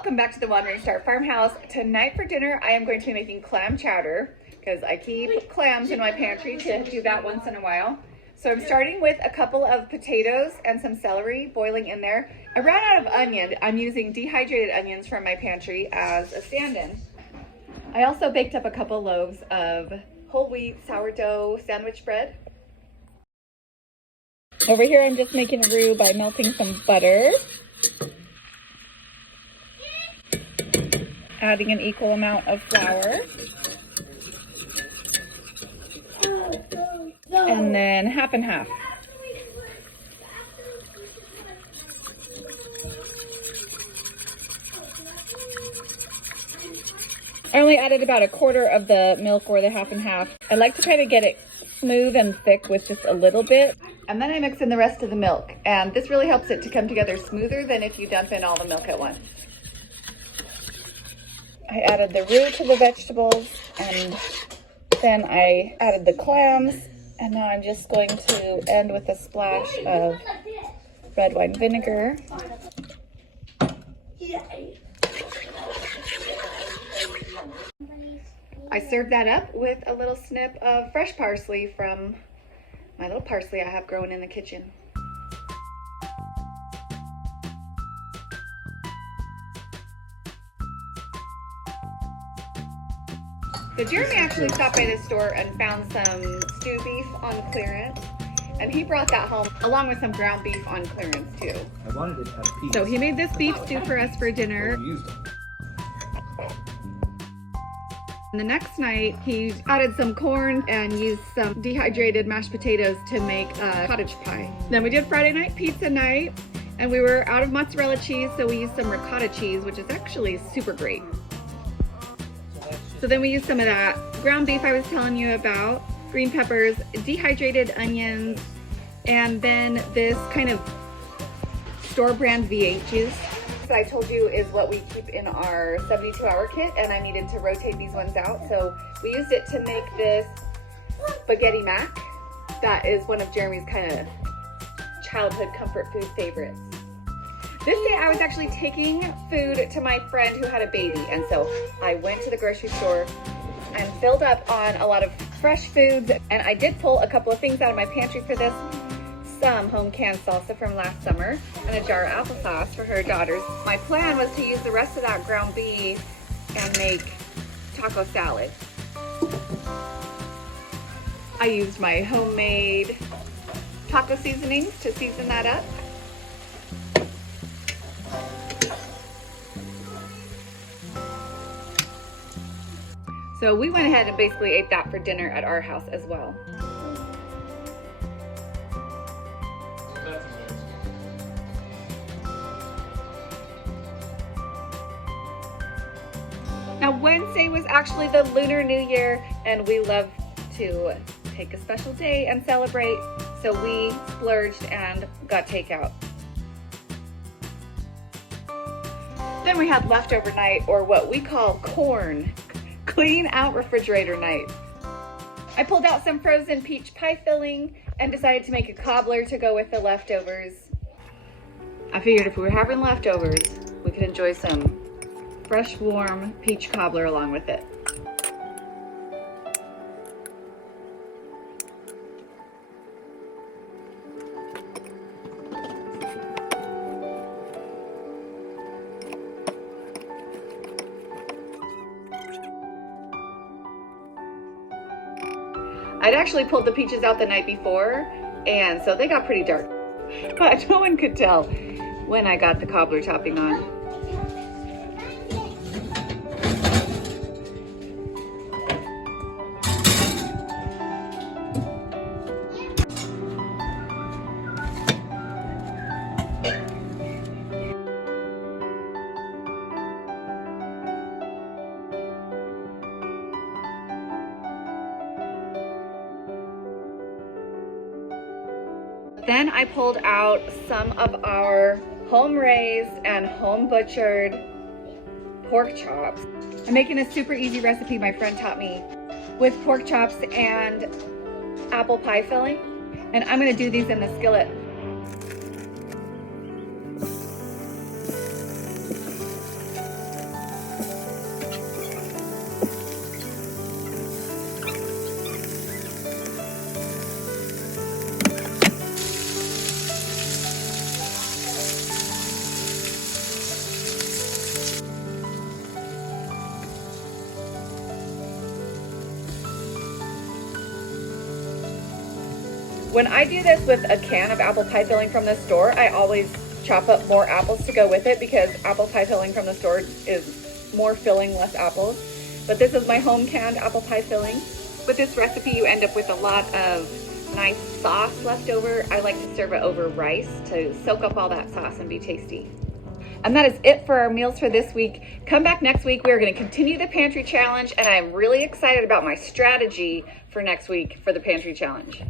Welcome back to the Wandering Star Farmhouse. Tonight for dinner, I am going to be making clam chowder because I keep clams in my pantry to do that once in a while. So I'm starting with a couple of potatoes and some celery boiling in there. I ran out of onion. I'm using dehydrated onions from my pantry as a stand-in. I also baked up a couple loaves of whole wheat sourdough sandwich bread. Over here, I'm just making a roux by melting some butter. Adding an equal amount of flour. And then half and half. I only added about a quarter of the milk or the half and half. I like to kind of get it smooth and thick with just a little bit. And then I mix in the rest of the milk. And this really helps it to come together smoother than if you dump in all the milk at once. I added the roux to the vegetables, and then I added the clams, and now I'm just going to end with a splash of red wine vinegar. I served that up with a little snip of fresh parsley from my little parsley I have growing in the kitchen. So Jeremy actually stopped by the store and found some stew beef on clearance, and he brought that home along with some ground beef on clearance too. I wanted it to have peas. So he made this beef stew for us for dinner. And the next night, he added some corn and used some dehydrated mashed potatoes to make a cottage pie. Then we did Friday night pizza night, and we were out of mozzarella cheese, so we used some ricotta cheese, which is actually super great. So then we used some of that ground beef I was telling you about, green peppers, dehydrated onions, and then this kind of store brand V8 juice that I told you is what we keep in our 72-hour kit, and I needed to rotate these ones out. So we used it to make this spaghetti mac. That is one of Jeremy's kind of childhood comfort food favorites. This day I was actually taking food to my friend who had a baby, and so I went to the grocery store and filled up on a lot of fresh foods, and I did pull a couple of things out of my pantry for this. Some home canned salsa from last summer and a jar of applesauce for her daughters. My plan was to use the rest of that ground beef and make taco salad. I used my homemade taco seasonings to season that up. So we went ahead and basically ate that for dinner at our house as well. Now Wednesday was actually the Lunar New Year, and we love to take a special day and celebrate, so we splurged and got takeout. Then we had leftover night, or what we call corn. Clean out refrigerator night. I pulled out some frozen peach pie filling and decided to make a cobbler to go with the leftovers. I figured if we were having leftovers, we could enjoy some fresh, warm peach cobbler along with it. I'd actually pulled the peaches out the night before, and so they got pretty dark. But no one could tell when I got the cobbler topping on. Then I pulled out some of our home-raised and home-butchered pork chops. I'm making a super easy recipe my friend taught me with pork chops and apple pie filling. And I'm gonna do these in the skillet. When I do this with a can of apple pie filling from the store, I always chop up more apples to go with it because apple pie filling from the store is more filling, less apples. But this is my home canned apple pie filling. With this recipe, you end up with a lot of nice sauce left over. I like to serve it over rice to soak up all that sauce and be tasty. And that is it for our meals for this week. Come back next week. We are going to continue the pantry challenge, and I'm really excited about my strategy for next week for the pantry challenge.